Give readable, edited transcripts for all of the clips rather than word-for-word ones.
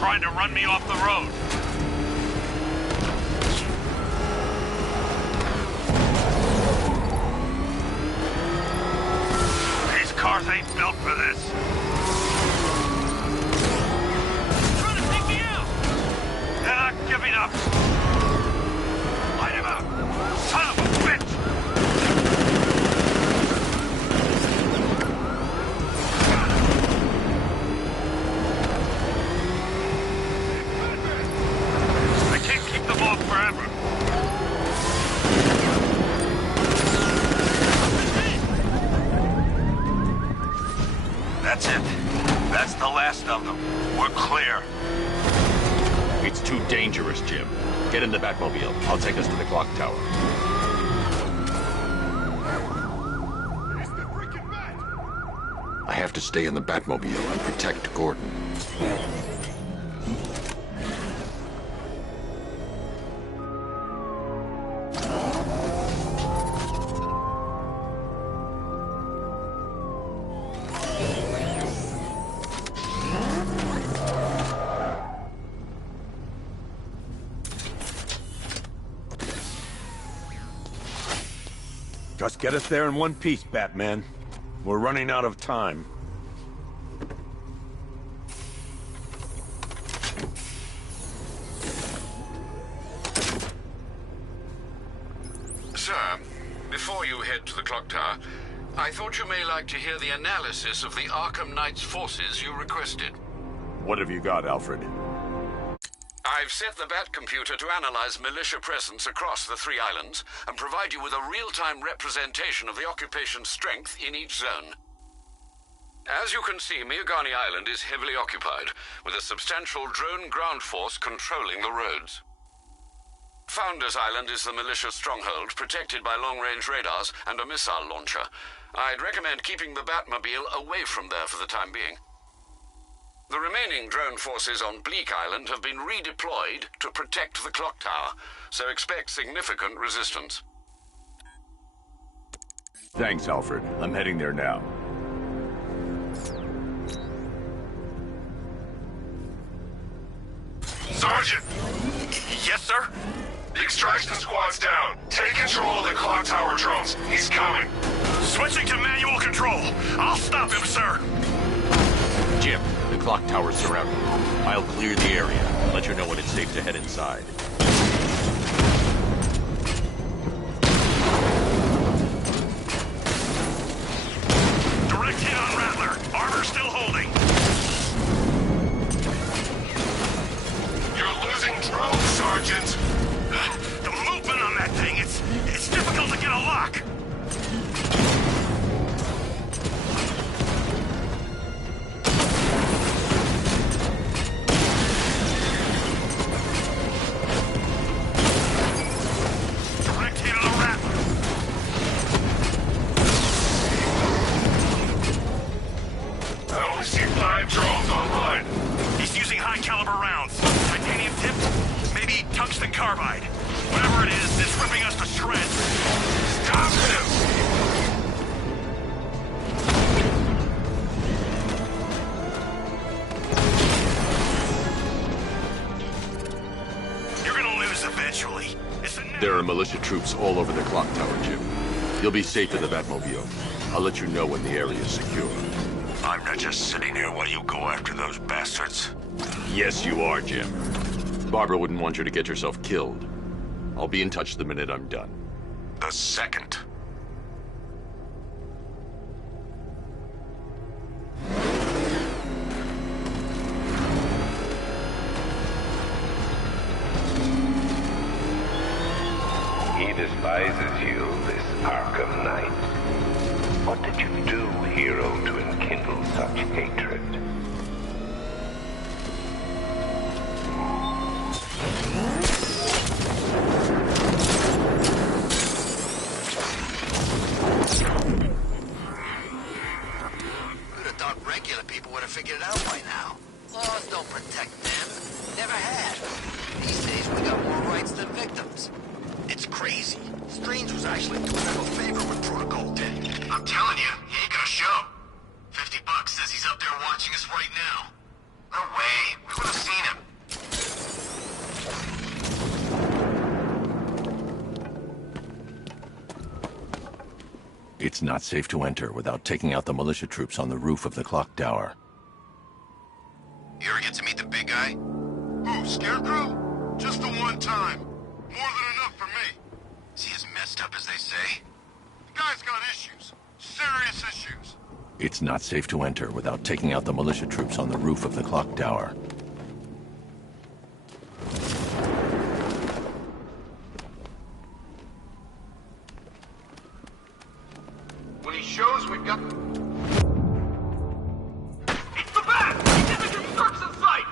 trying to run me off the road. These cars ain't built for this. Trying to take me out! They're not giving up. Light him up! Son of a bitch! Forever. That's it. That's the last of them. We're clear. It's too dangerous, Jim. Get in the Batmobile. I'll take us to the clock tower. I have to stay in the Batmobile and protect Gordon. Just get us there in one piece, Batman. We're running out of time. Sir, before you head to the clock tower, I thought you may like to hear the analysis of the Arkham Knight's forces you requested. What have you got, Alfred? I've set the Bat computer to analyze militia presence across the 3 islands and provide you with a real-time representation of the occupation's strength in each zone. As you can see, Miagani Island is heavily occupied, with a substantial drone ground force controlling the roads. Founders Island is the militia stronghold, protected by long-range radars and a missile launcher. I'd recommend keeping the Batmobile away from there for the time being. The remaining drone forces on Bleak Island have been redeployed to protect the clock tower, so expect significant resistance. Thanks, Alfred. I'm heading there now. Sergeant! Yes, sir? The extraction squad's down. Take control of the clock tower drones. He's coming. Switching to manual control. I'll stop him, sir. Jim, the clock tower's surrounded. I'll clear the area and let you know when it's safe to head inside. Direct hit on Rattler. Armor still holding. You're losing drones, Sergeant. The movement on that thing, it's difficult to get a lock. Carbide. Whatever it is, it's ripping us to shreds. Stop him! You're gonna lose eventually. There are militia troops all over the clock tower, Jim. You'll be safe in the Batmobile. I'll let you know when the area is secure. I'm not just sitting here while you go after those bastards. Yes, you are, Jim. Barbara wouldn't want you to get yourself killed. I'll be in touch the minute I'm done. The second. He despises you, this Arkham Knight. What did you do, hero, to enkindle such hatred? Regular people would have figured it out by now. Laws don't protect them. Never have. These days we got more rights than victims. It's crazy. Strange was actually doing him a favor with Protocol did. I'm telling you, he ain't gonna show. $50 says he's up there watching us right now. No way. We would have seen him. It's not safe to enter without taking out the militia troops on the roof of the clock tower. You ever get to meet the big guy? Who, Scarecrow? Just the one time. More than enough for me. Is he as messed up as they say? The guy's got issues. Serious issues. It's not safe to enter without taking out the militia troops on the roof of the clock tower. When he shows we've got... It's the bat! He's in the construction site!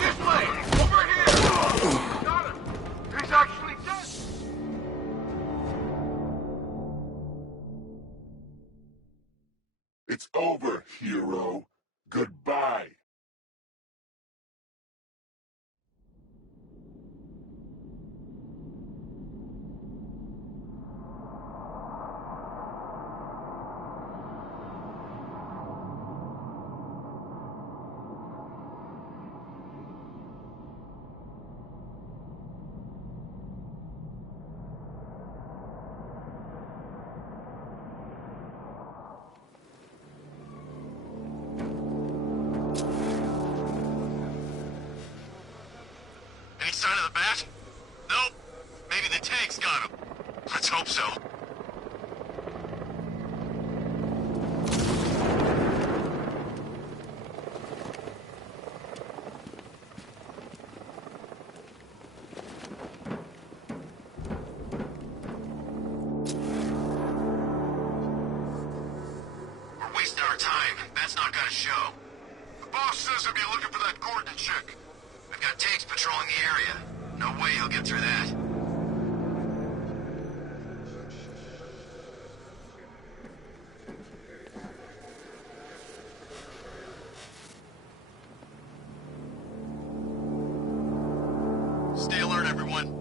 This way! Over here! Got him! He's actually dead! It's over, hero. Goodbye. Any sign of the bat? Nope. Maybe the tank's got him. Let's hope so. We're wasting our time. Bat's not gonna show. The boss says he'll be looking for that Gordon chick. We've got tanks patrolling the area. No way he'll get through that. Stay alert, everyone.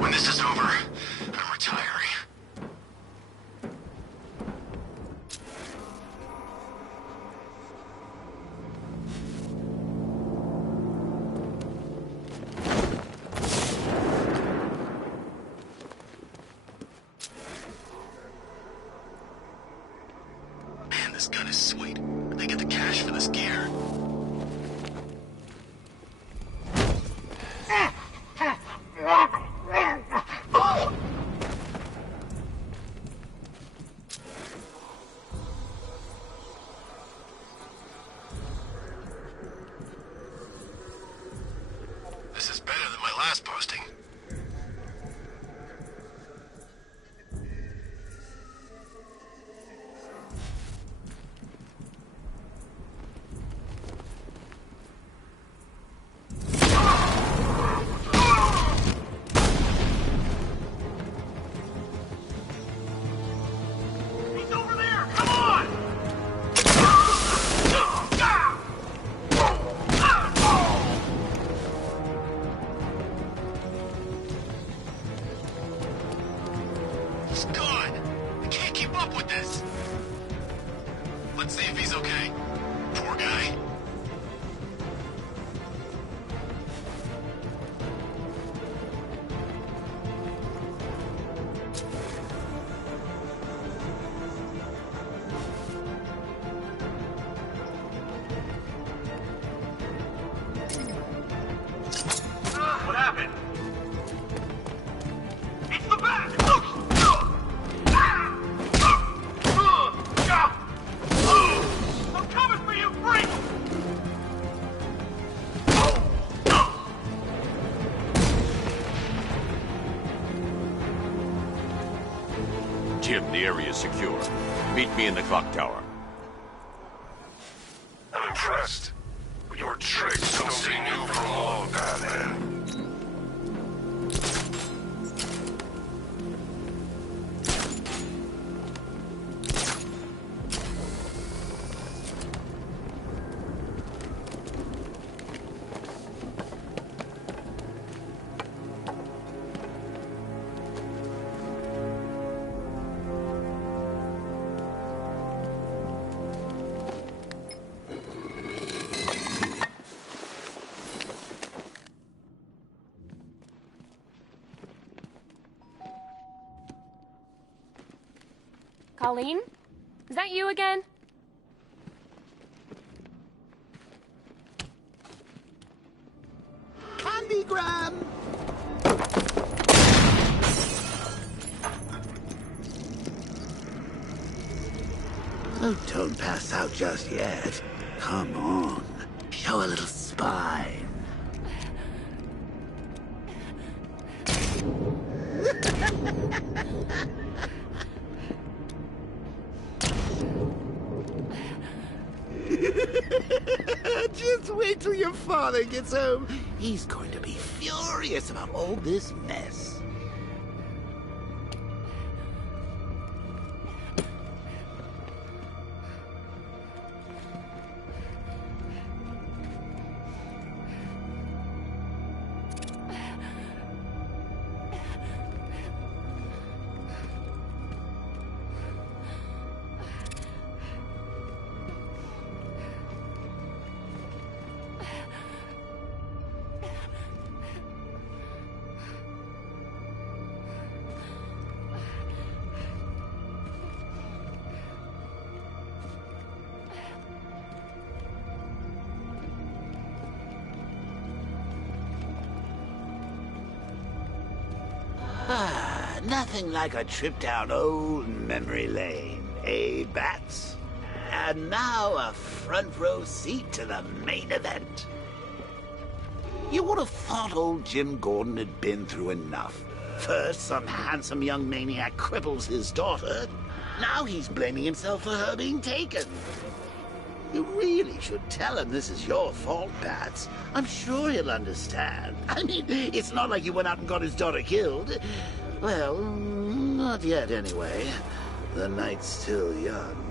When this is over, I'm retiring. Man, this gun is sweet. Where'd they get the cash for this gear? This is better than my last posting. He's over there! Come on! He's gone. I can't keep up with this. Let's see if he's okay. Poor guy. What happened? It's the bat! Look! I'm coming for you, freak! Jim, the area is secure. Meet me in the clock tower. I'm impressed. But your tricks don't seem new for long, Batman. Colleen? Is that you again? Candygram! Oh, don't pass out just yet. Come on. Show a little spine. Just wait till your father gets home. He's going to be furious about all this mess. Nothing like a trip down old memory lane, eh, Bats? And now a front row seat to the main event. You would have thought old Jim Gordon had been through enough. First, some handsome young maniac cripples his daughter. Now he's blaming himself for her being taken. You really should tell him this is your fault, Bats. I'm sure he'll understand. I mean, it's not like you went out and got his daughter killed. Well, not yet anyway. The night's still young.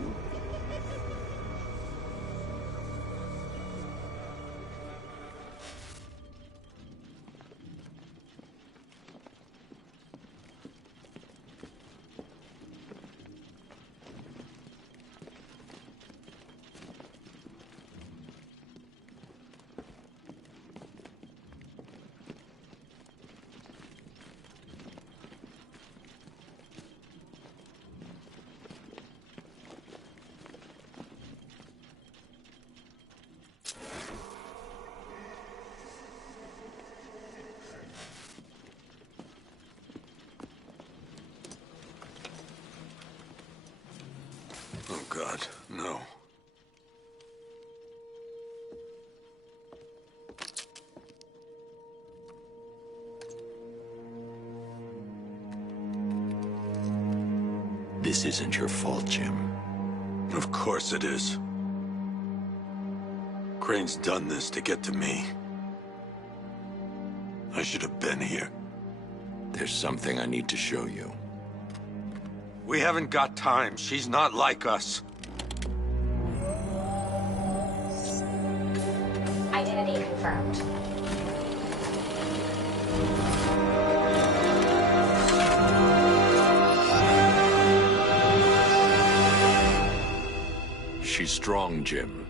Oh, God, no. This isn't your fault, Jim. Of course it is. Crane's done this to get to me. I should have been here. There's something I need to show you. We haven't got time. She's not like us. Identity confirmed. She's strong, Jim.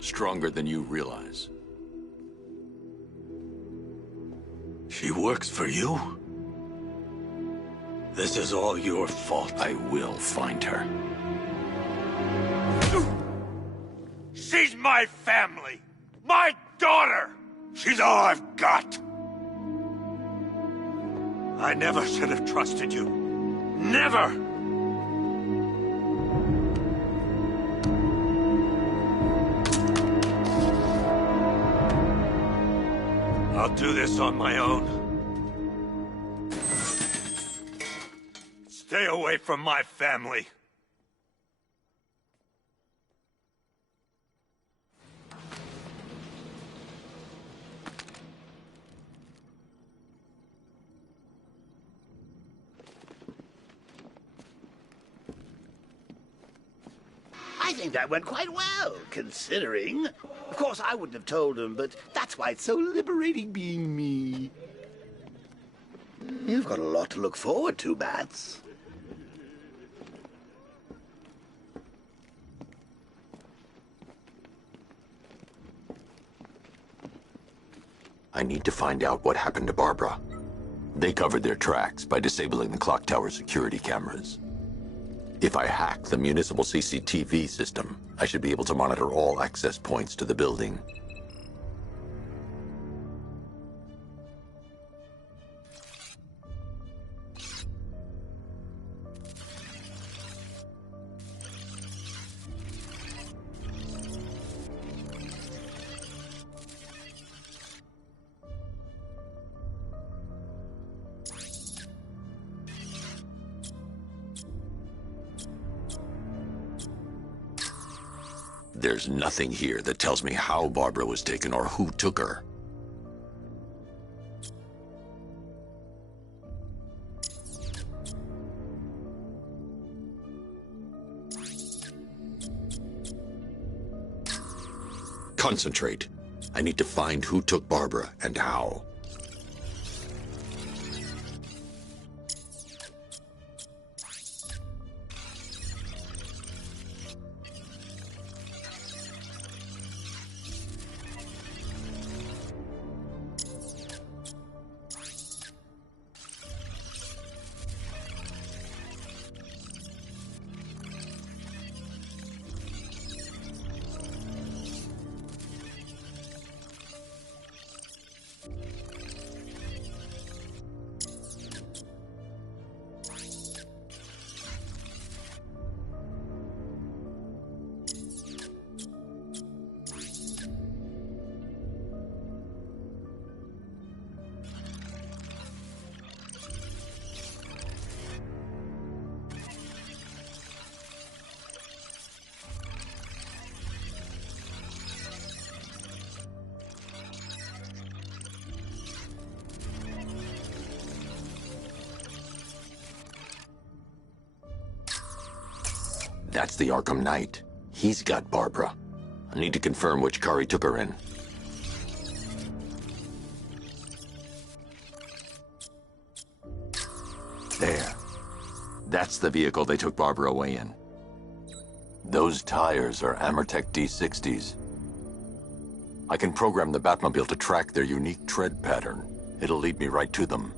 Stronger than you realize. She works for you? This is all your fault. I will find her. She's my family! My daughter! She's all I've got! I never should have trusted you. Never! I'll do this on my own. Stay away from my family. I think that went quite well, considering. Of course, I wouldn't have told him, but that's why it's so liberating being me. You've got a lot to look forward to, Bats. I need to find out what happened to Barbara. They covered their tracks by disabling the clock tower security cameras. If I hack the municipal CCTV system, I should be able to monitor all access points to the building. There's nothing here that tells me how Barbara was taken or who took her. Concentrate. I need to find who took Barbara and how. That's the Arkham Knight. He's got Barbara. I need to confirm which car he took her in. There. That's the vehicle they took Barbara away in. Those tires are Amertech D60s. I can program the Batmobile to track their unique tread pattern. It'll lead me right to them.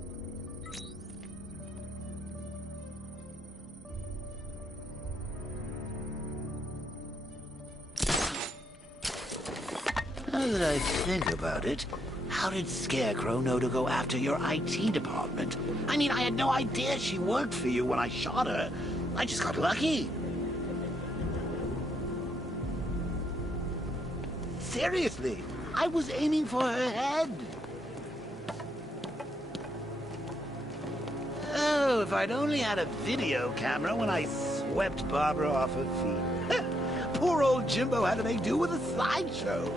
Now that I think about it, how did Scarecrow know to go after your IT department? I mean, I had no idea she worked for you when I shot her. I just got lucky. Seriously, I was aiming for her head. Oh, if I'd only had a video camera when I swept Barbara off her feet. Poor old Jimbo had to make do with a slideshow.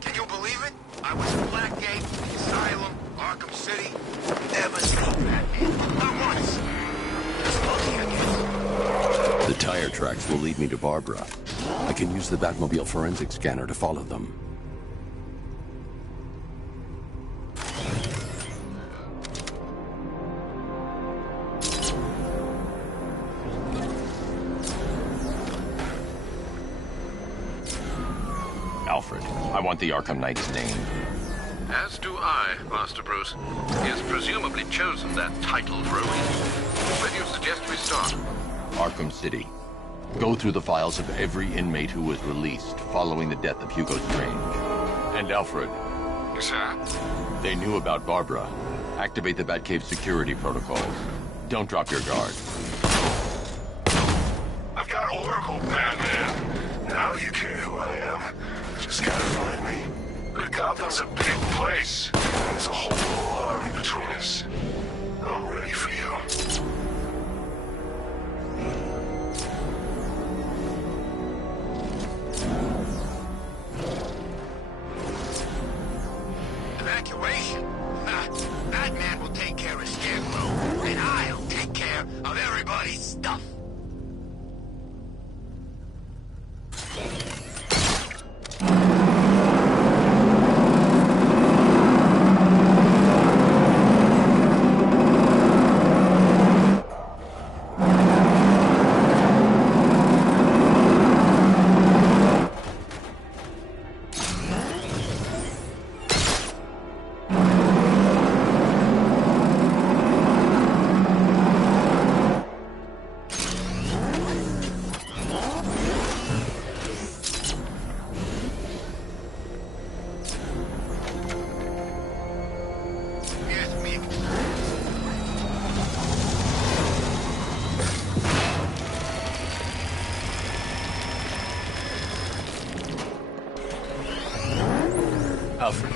Can you believe it? I was in Blackgate, the Asylum, Arkham City. Never seen Batman. Not once. Just lucky, I guess. The tire tracks will lead me to Barbara. I can use the Batmobile forensic scanner to follow them. Alfred, I want the Arkham Knight's name. As do I, Master Bruce. He has presumably chosen that title for a reason. Where do you suggest we start? Arkham City. Go through the files of every inmate who was released following the death of Hugo Strange. And Alfred. Yes, sir. They knew about Barbara. Activate the Batcave security protocols. Don't drop your guard. I've got Oracle, Batman. Now you care who I am. Just gotta find me. But Gotham's a big place. There's a whole army between us. I'm ready for you. Evacuation? Batman will take care of Scarecrow, and I'll take care of everybody's stuff. Alfred,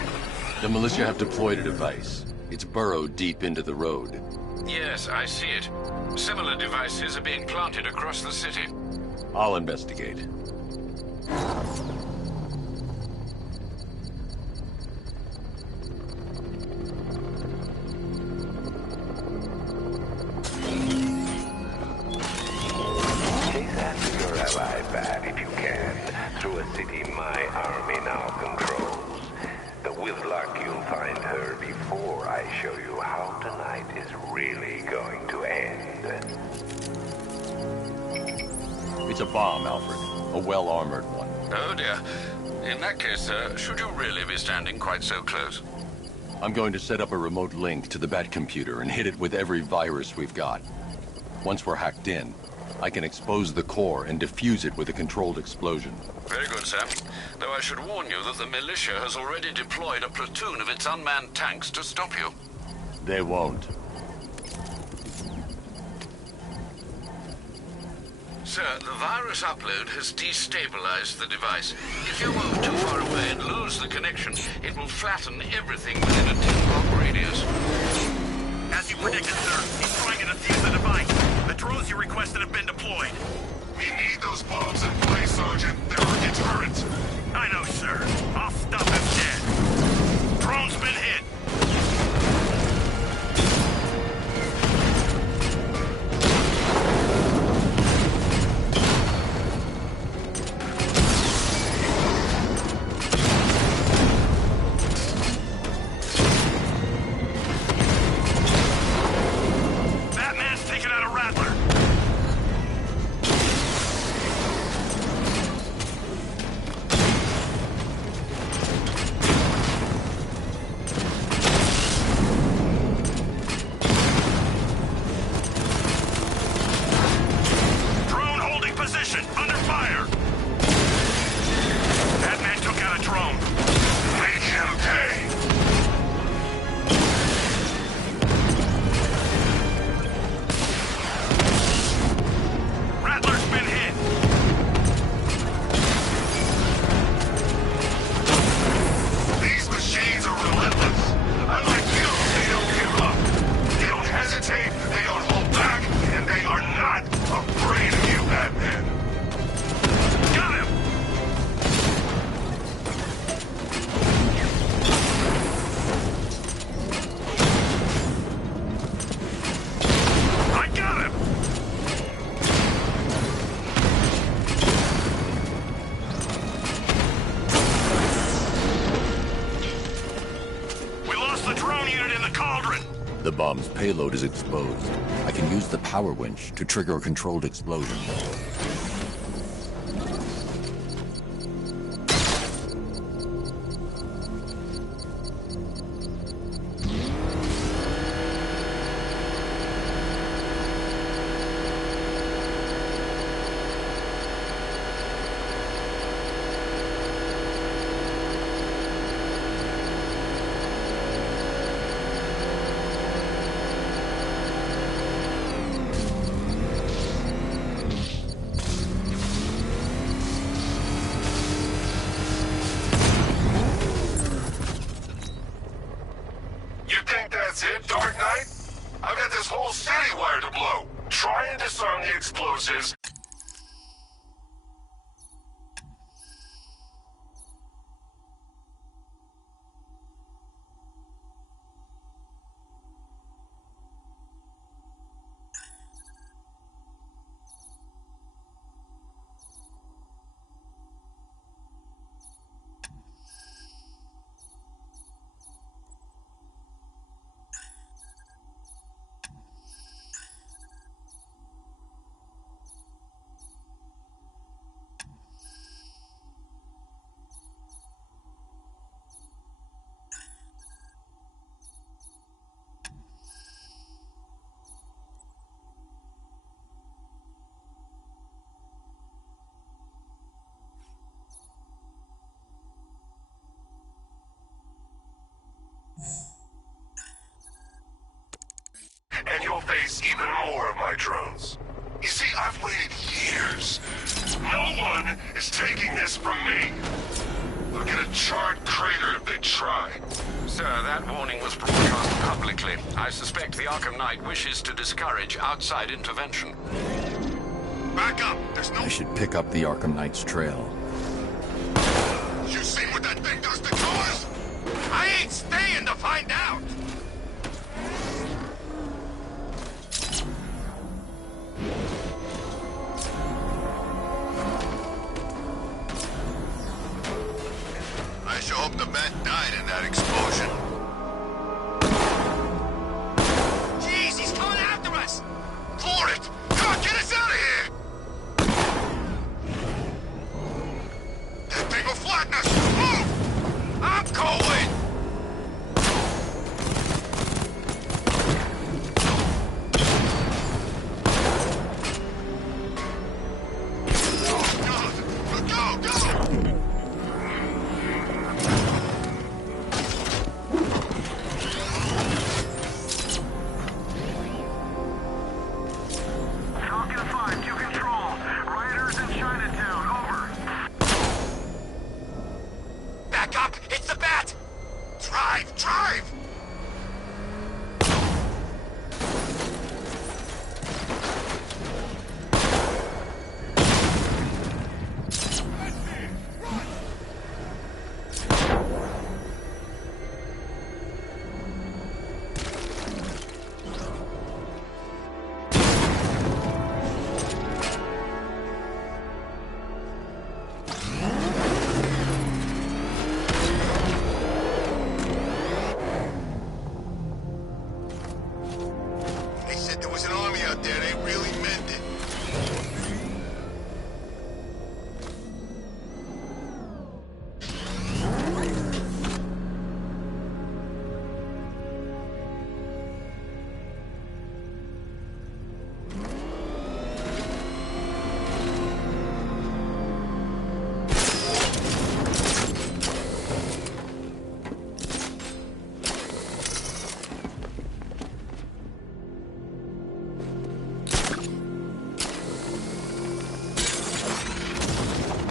the militia have deployed a device. It's burrowed deep into the road. Yes, I see it. Similar devices are being planted across the city. I'll investigate. Chase after your ally, Bat, if you can, through a city my army now controls. With luck, you'll find her before I show you how tonight is really going to end. It's a bomb, Alfred. A well-armored one. Oh dear. In that case, should you really be standing quite so close? I'm going to set up a remote link to the Bat computer and hit it with every virus we've got. Once we're hacked in, I can expose the core and defuse it with a controlled explosion. Very good, sir. Though I should warn you that the militia has already deployed a platoon of its unmanned tanks to stop you. They won't. Sir, the virus upload has destabilized the device. If you move too far away and lose the connection, it will flatten everything within a 10-block radius. As you predicted, sir, he's trying to defuse the device. The drones you requested have been deployed. We need those bombs in place, Sergeant. They're our deterrent. I know, sir. I'll stop him dead. Drone's been hit. Batman's taken out a Rattler. Drone holding position, under fire. Batman took out a drone. Make him pay. Rattler's been hit. These machines are relentless. Unlike you, they don't give up. They don't hesitate, they don't hold back, and they are not afraid of you, Batman. Got him. I got him. We lost the drone unit in the cauldron. The bomb's payload is exposed. I can use the power winch to trigger a controlled explosion. You think that's it, Dark Knight? I've got this whole city wired to blow. Try and disarm the explosives. And you'll face even more of my drones. You see, I've waited years. No one is taking this from me. They'll get a charred crater if they try. Sir, that warning was broadcast publicly. I suspect the Arkham Knight wishes to discourage outside intervention. Back up! There's no... I should pick up the Arkham Knight's trail. You seen what that thing does to cars? I ain't staying to find out! I sure hope the bat died in that explosion. Jeez, he's coming after us! For it! Come on, get us out of here! That thing will flatten us! Move! I'm going! Go, go! Falcon 5 to control. Riders in Chinatown, over. Back up! It's the bat! Drive! Drive! They said there was an army out there. They really meant it.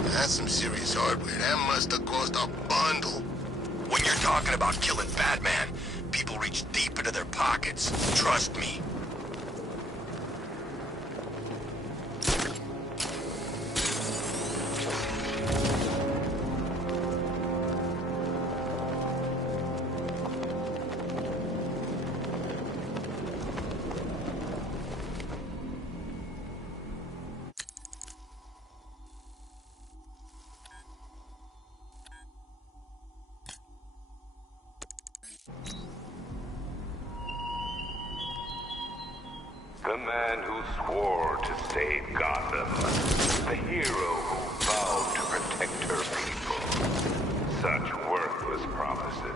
That's some serious hardware. That must have cost a bundle. When you're talking about killing Batman, people reach deep into their pockets. Trust me. The man who swore to save Gotham. The hero who vowed to protect her people. Such worthless promises.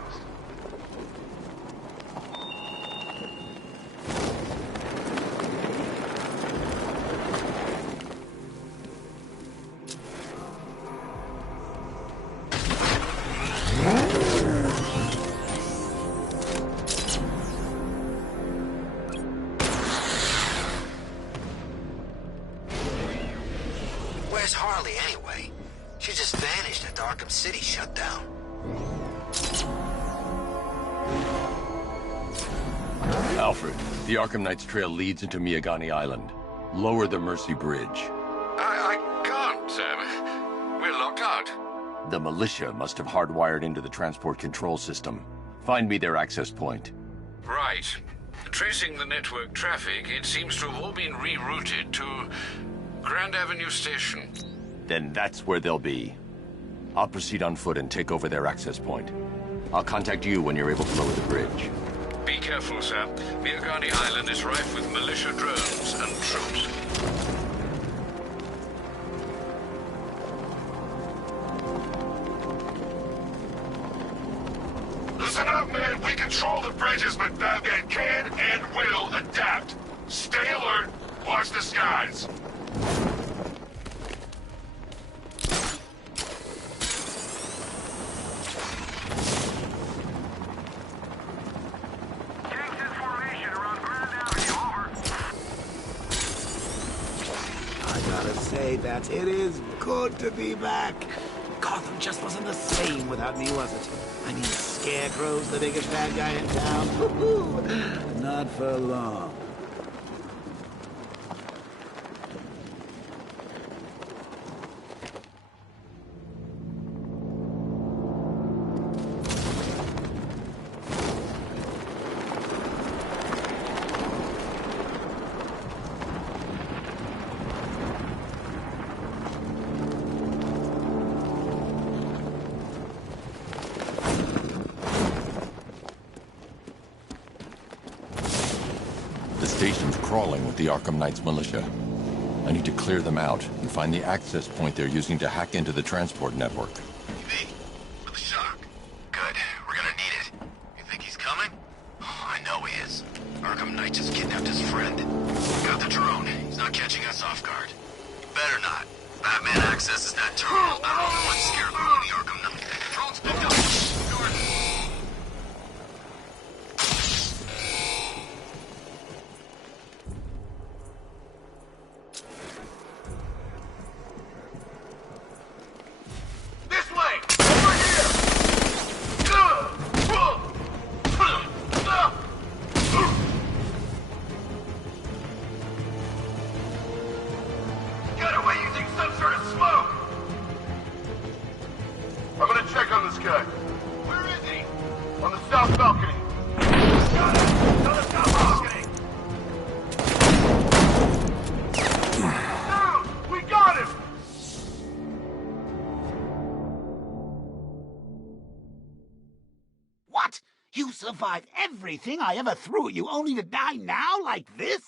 Where's Harley, anyway? She just vanished after Arkham City shut down. Alfred, the Arkham Knight's trail leads into Miagani Island. Lower the Mercy Bridge. I can't, sir. We're locked out. The militia must have hardwired into the transport control system. Find me their access point. Right. Tracing the network traffic, it seems to have all been rerouted to Grand Avenue Station. Then that's where they'll be. I'll proceed on foot and take over their access point. I'll contact you when you're able to lower the bridge. Be careful, sir. Miagani Island is rife with militia drones and troops. Listen up, man. We control the bridges, but Batman can and will adapt. Stay alert. Watch the skies. Gangs in formation around Grand Avenue, over. I gotta say that it is good to be back. Gotham just wasn't the same without me, was it? I mean, Scarecrow's the biggest bad guy in town. Woo-hoo. Not for long. The station's crawling with the Arkham Knight's militia. I need to clear them out and find the access point they're using to hack into the transport network. V, for the shock. Good. We're gonna need it. You think he's coming? Oh, I know he is. Arkham Knight just kidnapped his friend. Got the drone. He's not catching us off guard. You better not. Batman accesses that terminal. I don't know what's scared more than the Arkham Knight. Drone's picked up. Jordan. This way! Over here! Get away using some sort of smoke! I'm gonna check on this guy. Where is he? On the south balcony. Got him! He's on the south balcony! Dude! We got him! What? You survived everything I ever threw at you only to die now like this?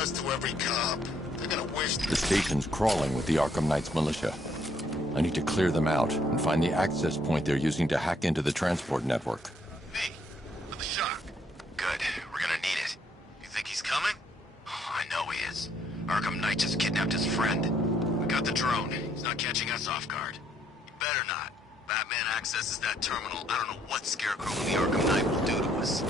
buzz to every cop. They're gonna wish... The station's crawling with the Arkham Knight's militia. I need to clear them out and find the access point they're using to hack into the transport network. Me, with the shock. Good, we're gonna need it. You think he's coming? Oh, I know he is. Arkham Knight just kidnapped his friend. We got the drone. He's not catching us off guard. He better not. Batman accesses that terminal. I don't know what Scarecrow and the Arkham Knight will do to us.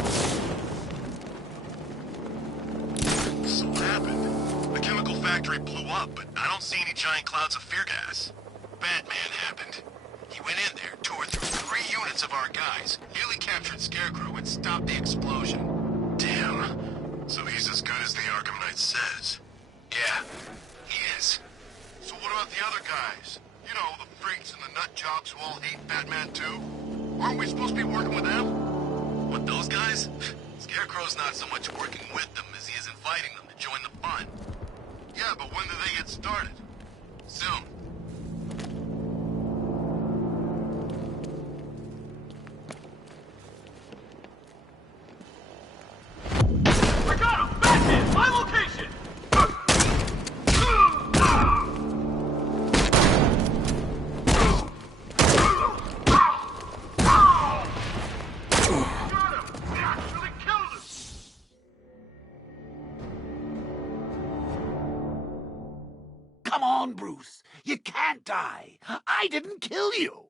So what happened? The chemical factory blew up, but I don't see any giant clouds of fear gas. Batman happened. He went in there, tore through 3 units of our guys, nearly captured Scarecrow, and stopped the explosion. Damn. So he's as good as the Arkham Knight says. Yeah, he is. So what about the other guys? You know, the freaks and the nut jobs who all hate Batman too? Aren't we supposed to be working with them? What, those guys? Scarecrow's not so much working with them as he is inviting them to join the fun. Yeah, but when do they get started? Soon. I got him! Batman! My location! Come on, Bruce. You can't die. I didn't kill you.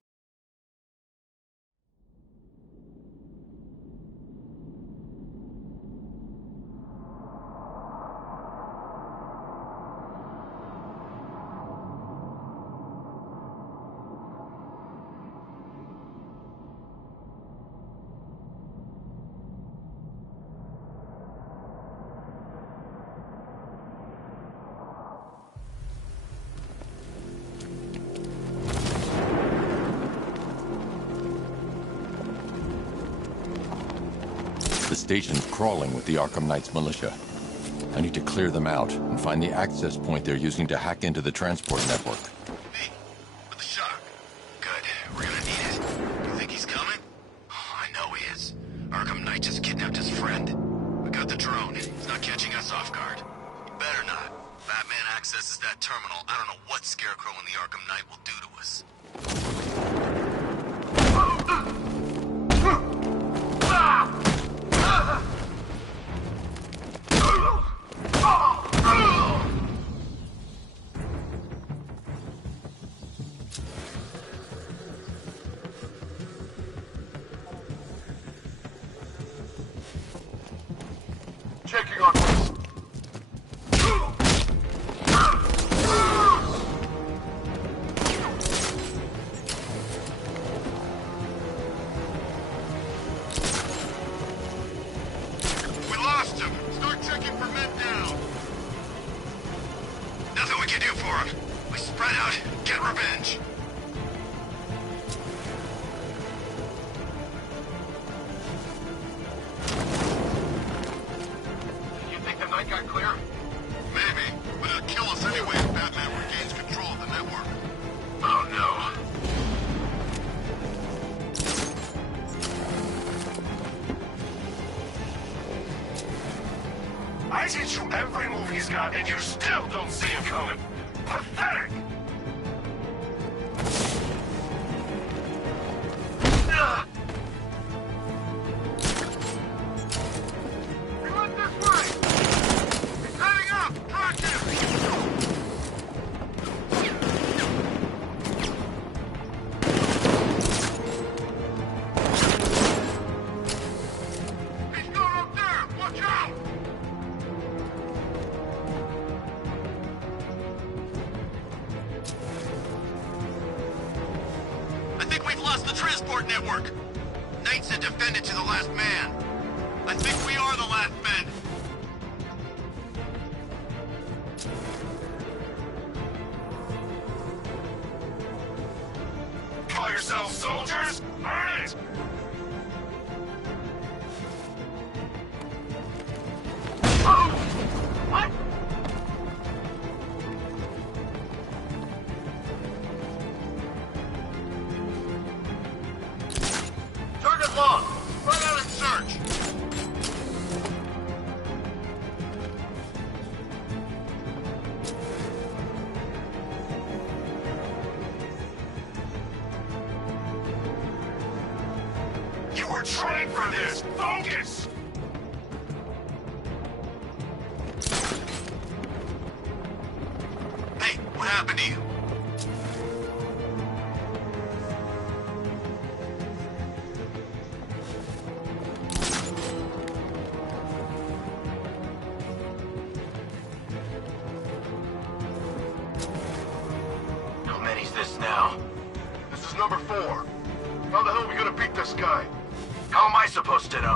The station's crawling with the Arkham Knight's militia. I need to clear them out and find the access point they're using to hack into the transport network. Me, with the shock. Good, we're gonna need it. You think he's coming? Oh, I know he is. Arkham Knight just kidnapped his friend. We got the drone. He's not catching us off guard. He better not. Batman accesses that terminal. I don't know what Scarecrow and the Arkham Knight will do to us. Checking on this. We lost him. Start checking for men down. Nothing we can do for him. We spread out, get revenge. You think the night got clear? Maybe, but it'll kill us anyway if Batman regains control of the network. Oh no. I teach you every move he's got, and you still don't see him coming. Pathetic! He went this way! He's heading up! Track him! He's going up there! Watch out! I think we've lost the transport network. Knight said defend it to the last man. I think we are the last men. Call yourselves soldiers? Earn it! What? Target lost. Run out and search. We're trained for this! Focus! Hey, what happened to you? How many's this now? This is number 4. How the hell are we gonna beat this guy? How am I supposed to know?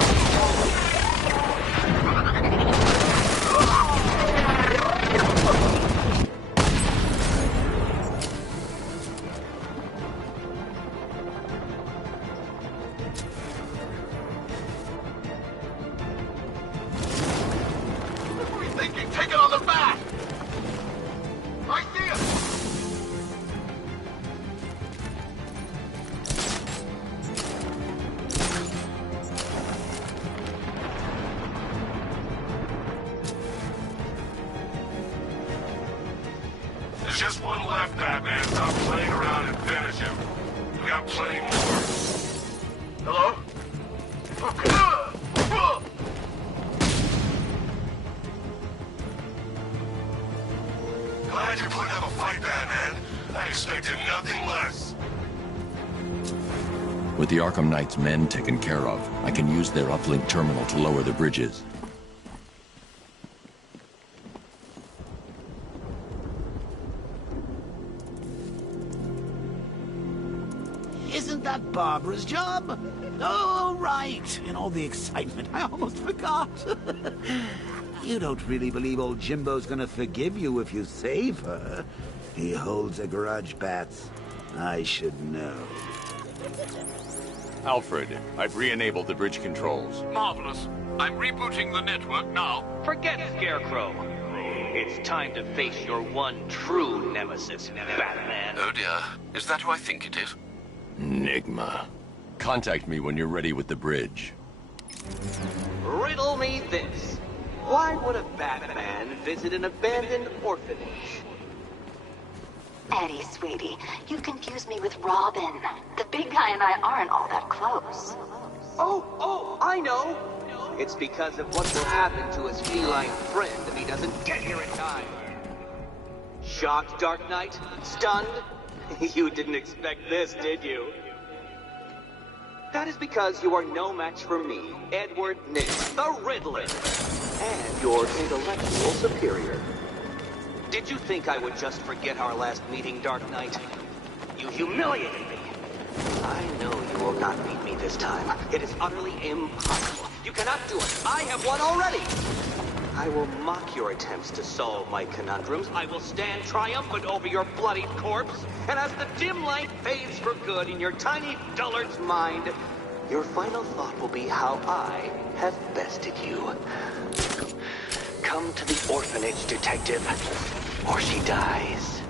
What were you thinking? Take it on the back! I see it! There's just one left, Batman. Stop playing around and finish him. We got plenty more. Hello? Glad you're putting up a fight, Batman. I expected nothing less. With the Arkham Knight's men taken care of, I can use their uplink terminal to lower the bridges. Isn't that Barbara's job? Oh, right. In all the excitement, I almost forgot. You don't really believe old Jimbo's gonna forgive you if you save her. He holds a grudge, Bats. I should know. Alfred, I've re-enabled the bridge controls. Marvelous. I'm rebooting the network now. Forget Scarecrow. It's time to face your one true nemesis, Batman. Oh dear. Is that who I think it is? Enigma. Contact me when you're ready with the bridge. Riddle me this. Why would a Batman visit an abandoned orphanage? Eddie, sweetie, you confused me with Robin. The big guy and I aren't all that close. Oh, I know. It's because of what will happen to his feline friend if he doesn't get here in time. Shocked, Dark Knight? Stunned? You didn't expect this, did you? That is because you are no match for me, Edward Nix, the Riddler, and your intellectual superior. Did you think I would just forget our last meeting, Dark Knight? You humiliated me. I know you will not beat me this time. It is utterly impossible. You cannot do it. I have won already. I will mock your attempts to solve my conundrums. I will stand triumphant over your bloodied corpse. And as the dim light fades for good in your tiny dullard's mind, your final thought will be how I have bested you. Come to the orphanage, detective, or she dies.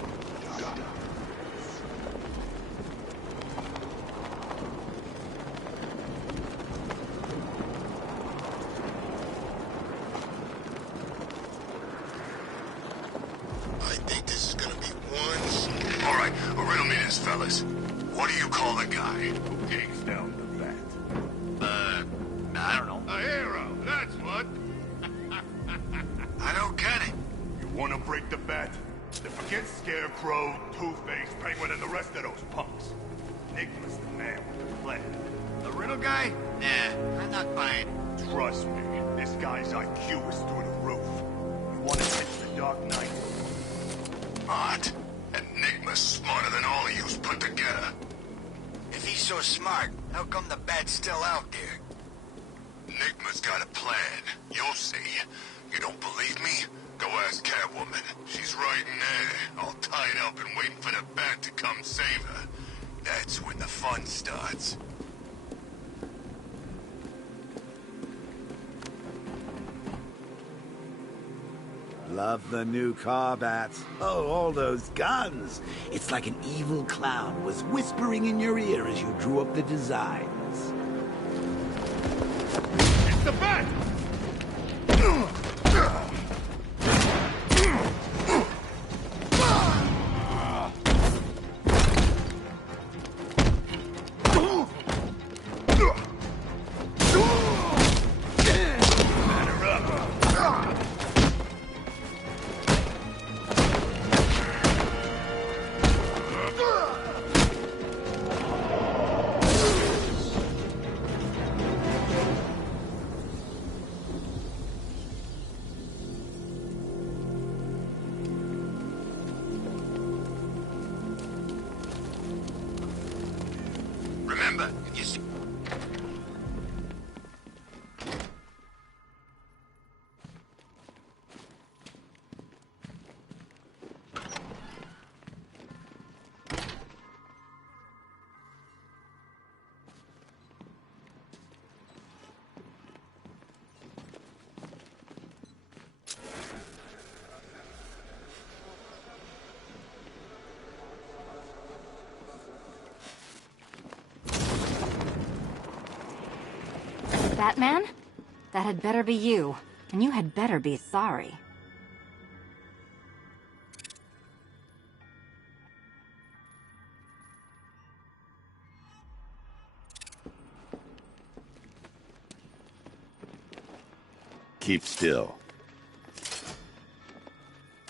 I think this is gonna be one... All right, well, riddle me this, fellas. What do you call the guy who takes down the bat? I don't know. A hero, that's what. I don't get it. You wanna break the bat? Then forget Scarecrow, Two-Face, Penguin, and the rest of those punks. Enigma's the man with the plan. The riddle guy? Nah, I'm not buying. Trust me, this guy's IQ is through the roof. You wanna catch the Dark Knight? Smart. Enigma's smarter than all of yous put together. If he's so smart, how come the bat's still out there? Enigma's got a plan. You'll see. You don't believe me? Go ask Catwoman. She's right in there, all tied up and waiting for the bat to come save her. That's when the fun starts. Love the new car, Bats. Oh, all those guns. It's like an evil clown was whispering in your ear as you drew up the designs. It's the bat! Remember, if you see... Batman? That had better be you. And you had better be sorry. Keep still.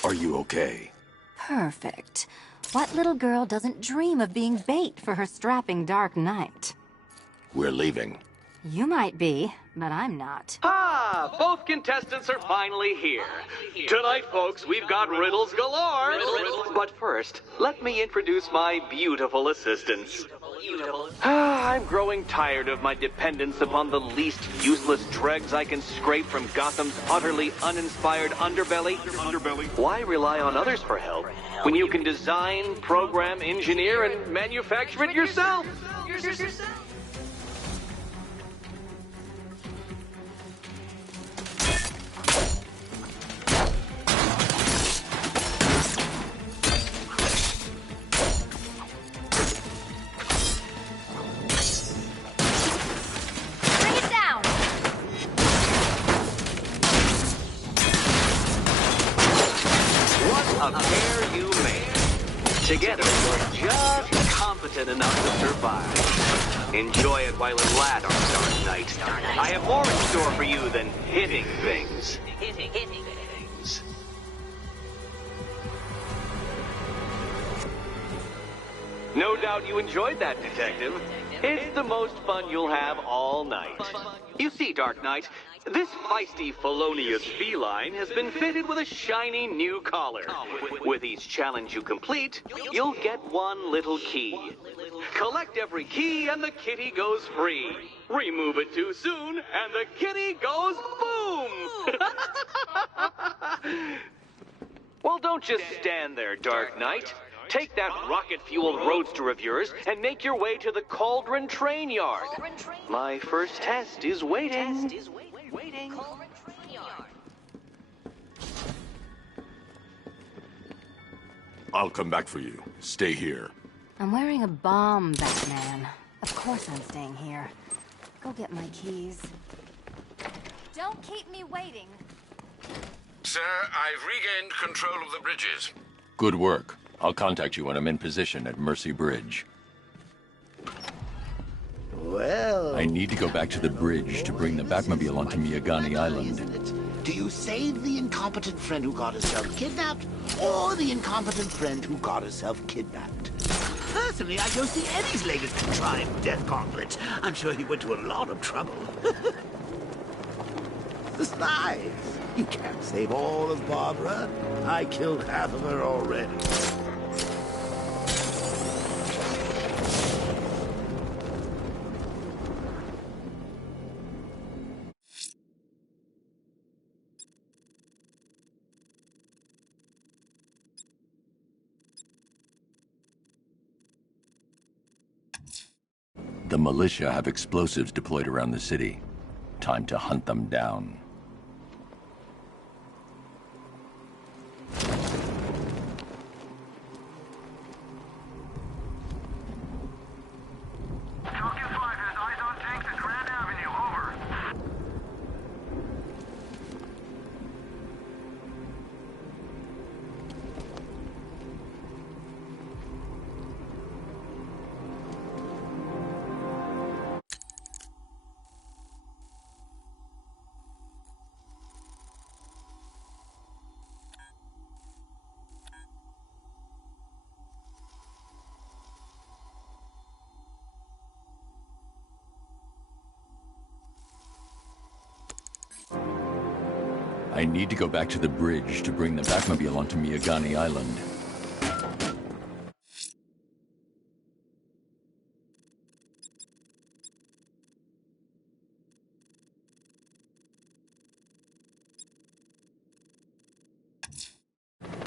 Are you okay? Perfect. What little girl doesn't dream of being bait for her strapping Dark Knight? We're leaving. You might be, but I'm not. Ah, both contestants are finally here. Tonight, folks, we've got riddles galore. But first, let me introduce my beautiful assistants. I'm growing tired of my dependence upon the least useless dregs I can scrape from Gotham's utterly uninspired underbelly. Why rely on others for help when you can design, program, engineer, and manufacture it yourself? A pair you made. Together, you're just competent enough to survive. Enjoy it while it lasts, Dark Knight. I have more in store for you than hitting things. No doubt you enjoyed that, Detective. It's the most fun you'll have all night. You see, Dark Knight, this feisty felonious feline has been fitted with a shiny new collar. With each challenge you complete, you'll get one little key. Collect every key and the kitty goes free. Remove it too soon and the kitty goes boom! Well, don't just stand there, Dark Knight. Take that rocket-fueled roadster of yours and make your way to the Cauldron Train Yard. My first test is waiting. I'll come back for you. Stay here. I'm wearing a bomb, Batman. Of course I'm staying here. Go get my keys. Don't keep me waiting. Sir, I've regained control of the bridges. Good work. I'll contact you when I'm in position at Mercy Bridge. Well... I need to go back to the bridge to bring the Batmobile onto Miyagani Island. Do you save the incompetent friend who got herself kidnapped, or the incompetent friend who got herself kidnapped? Personally, I go see Eddie's latest contrived death gauntlet. I'm sure he went to a lot of trouble. Besides, you can't save all of Barbara. I killed half of her already. The militia have explosives deployed around the city. Time to hunt them down. I need to go back to the bridge to bring the Batmobile onto Miyagani Island.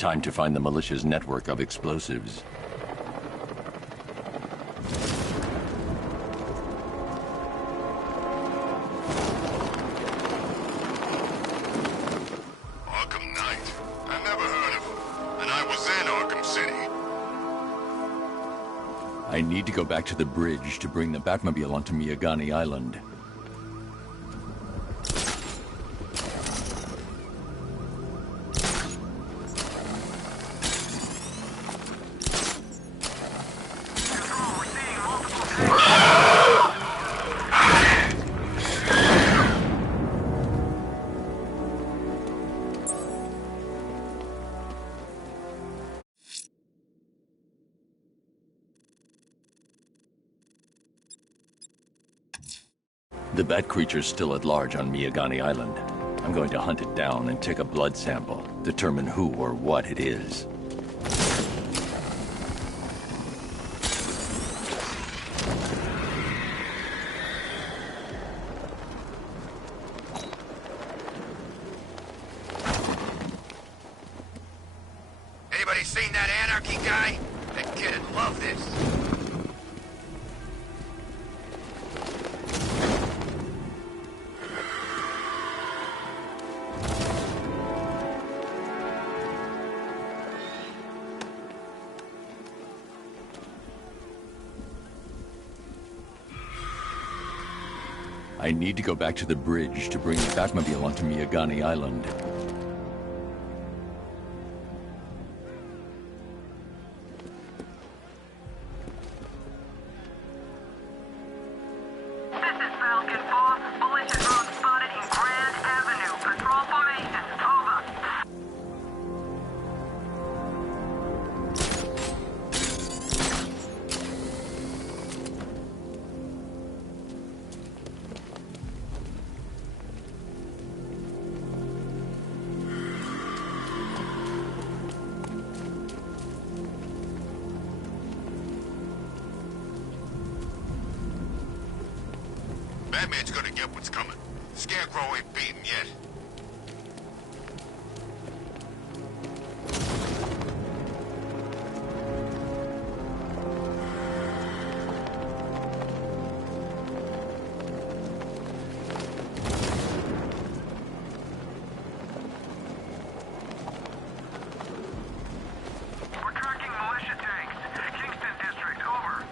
Time to find the militia's network of explosives. Arkham Knight? I never heard of him. And I was in Arkham City. I need to go back to the bridge to bring the Batmobile onto Miyagani Island. The bat creature's still at large on Miyagani Island. I'm going to hunt it down and take a blood sample, determine who or what it is. Anybody seen that Anarchy guy? That kid'd love this. I need to go back to the bridge to bring the Batmobile onto Miyagani Island. Batman's gonna get what's coming. Scarecrow ain't beaten yet. We're tracking militia tanks. Kingston District, over.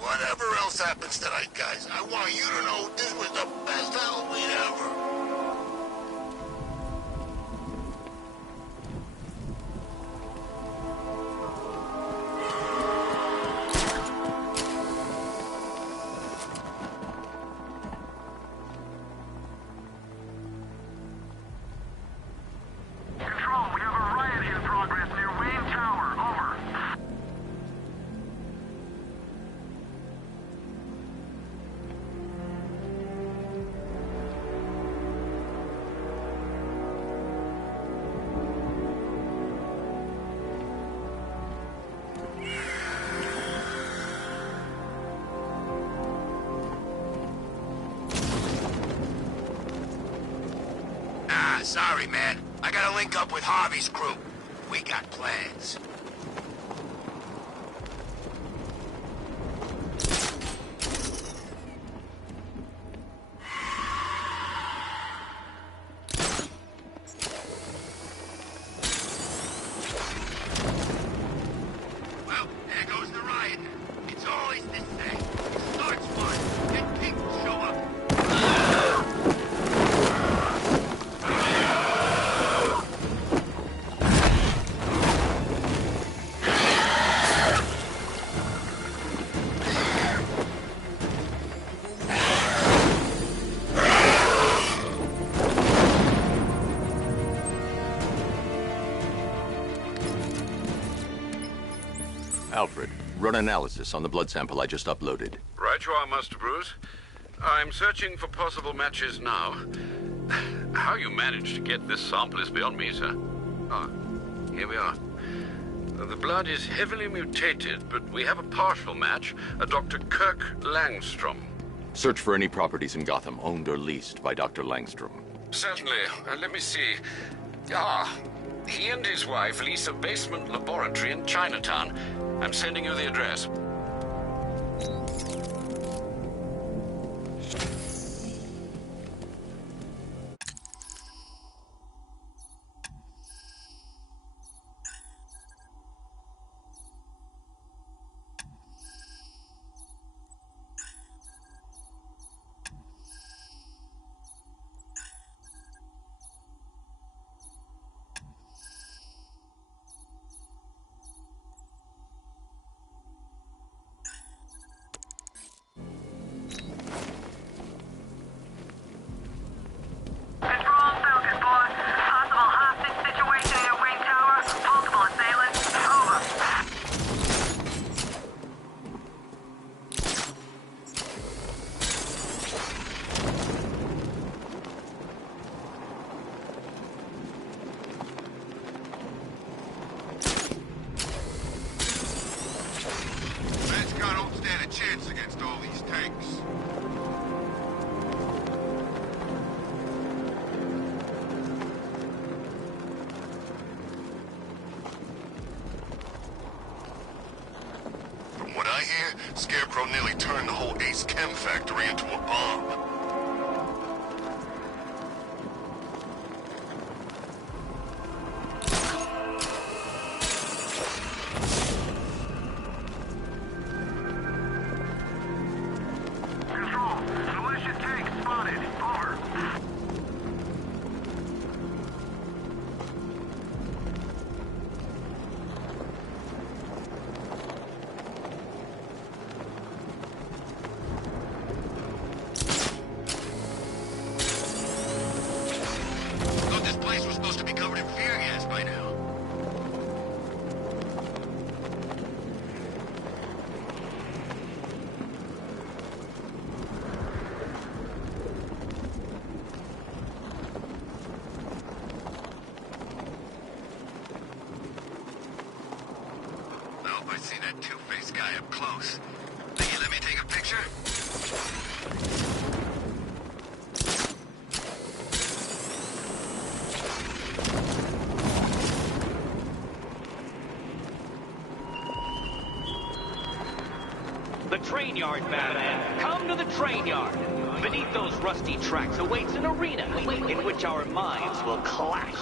Whatever else happens tonight, guys, I want you to know this was the best Halloween ever. Control, we have a riot in progress near Wayne Tower, over. Sorry, man. I gotta link up with Harvey's crew. We got plans. Well, there goes the riot. It's always this thing. It starts one, then people show up. Alfred. Run analysis on the blood sample I just uploaded. Right you are, Master Bruce. I'm searching for possible matches now. How you managed to get this sample is beyond me, sir. Ah, here we are. The blood is heavily mutated, but we have a partial match, a Dr. Kirk Langstrom. Search for any properties in Gotham owned or leased by Dr. Langstrom. Certainly. Let me see. Ah, he and his wife lease a basement laboratory in Chinatown. I'm sending you the address. Scarecrow nearly turned the whole Ace Chem factory into a bomb. Control, militia tank spotted. Over. I see that two-faced guy up close. Think you let me take a picture? The train yard, Batman. Come to the train yard. Beneath those rusty tracks awaits an arena in which our minds will clash.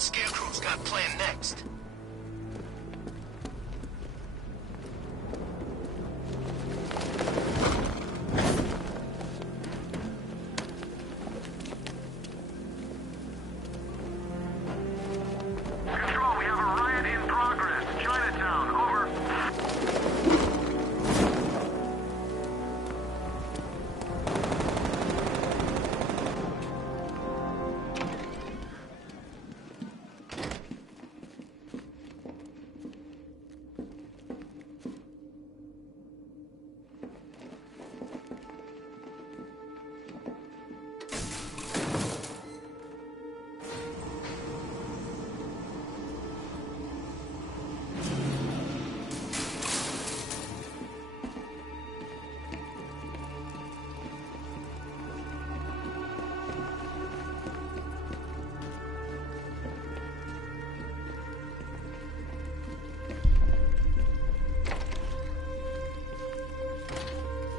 Scarecrow's got planned next. Control, we have a riot in progress. Chinatown, over.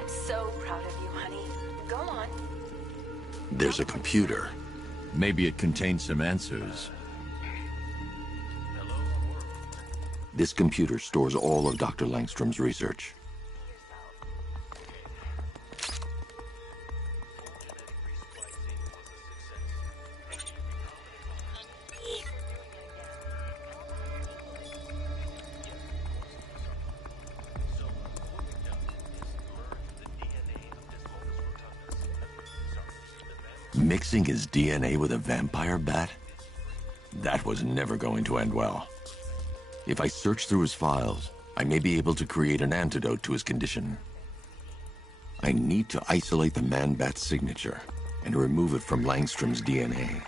So proud of you, honey. Go on. There's a computer. Maybe it contains some answers. This computer stores all of Dr. Langstrom's research. Mixing his DNA with a vampire bat? That was never going to end well. If I search through his files, I may be able to create an antidote to his condition. I need to isolate the man-bat's signature and remove it from Langstrom's DNA.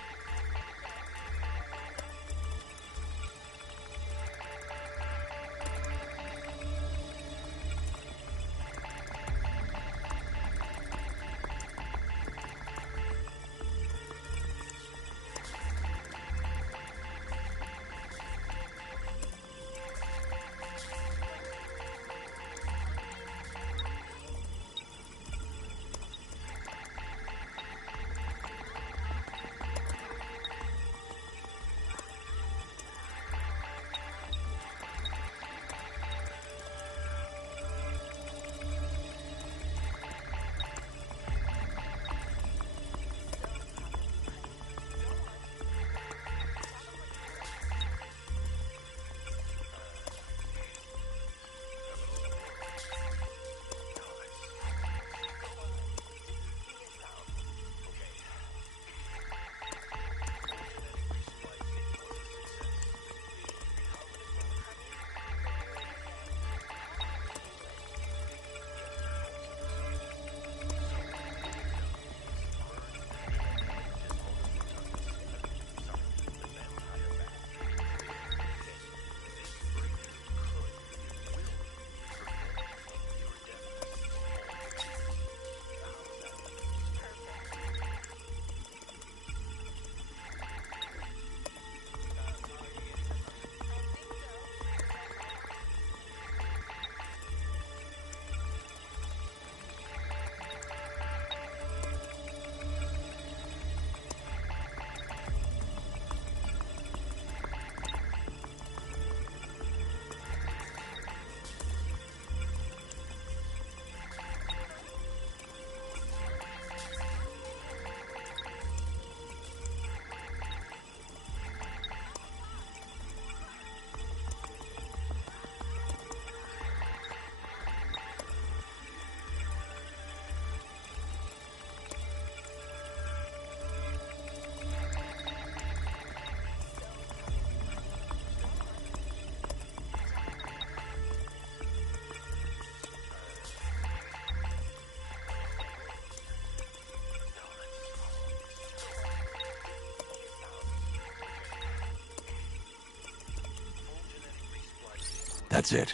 That's it.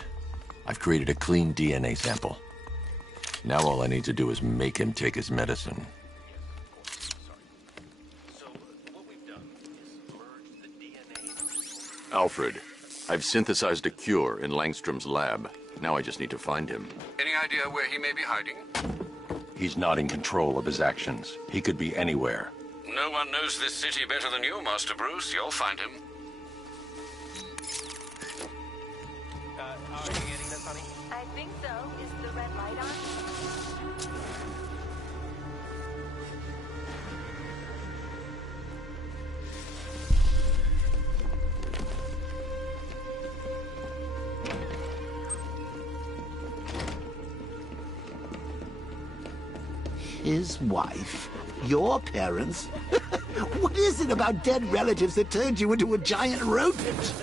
I've created a clean DNA sample. Now all I need to do is make him take his medicine. Alfred, I've synthesized a cure in Langstrom's lab. Now I just need to find him. Any idea where he may be hiding? He's not in control of his actions. He could be anywhere. No one knows this city better than you, Master Bruce. You'll find him. Are you getting this, honey? I think so. Is the red light on? His wife? Your parents? What is it about dead relatives that turned you into a giant rodent?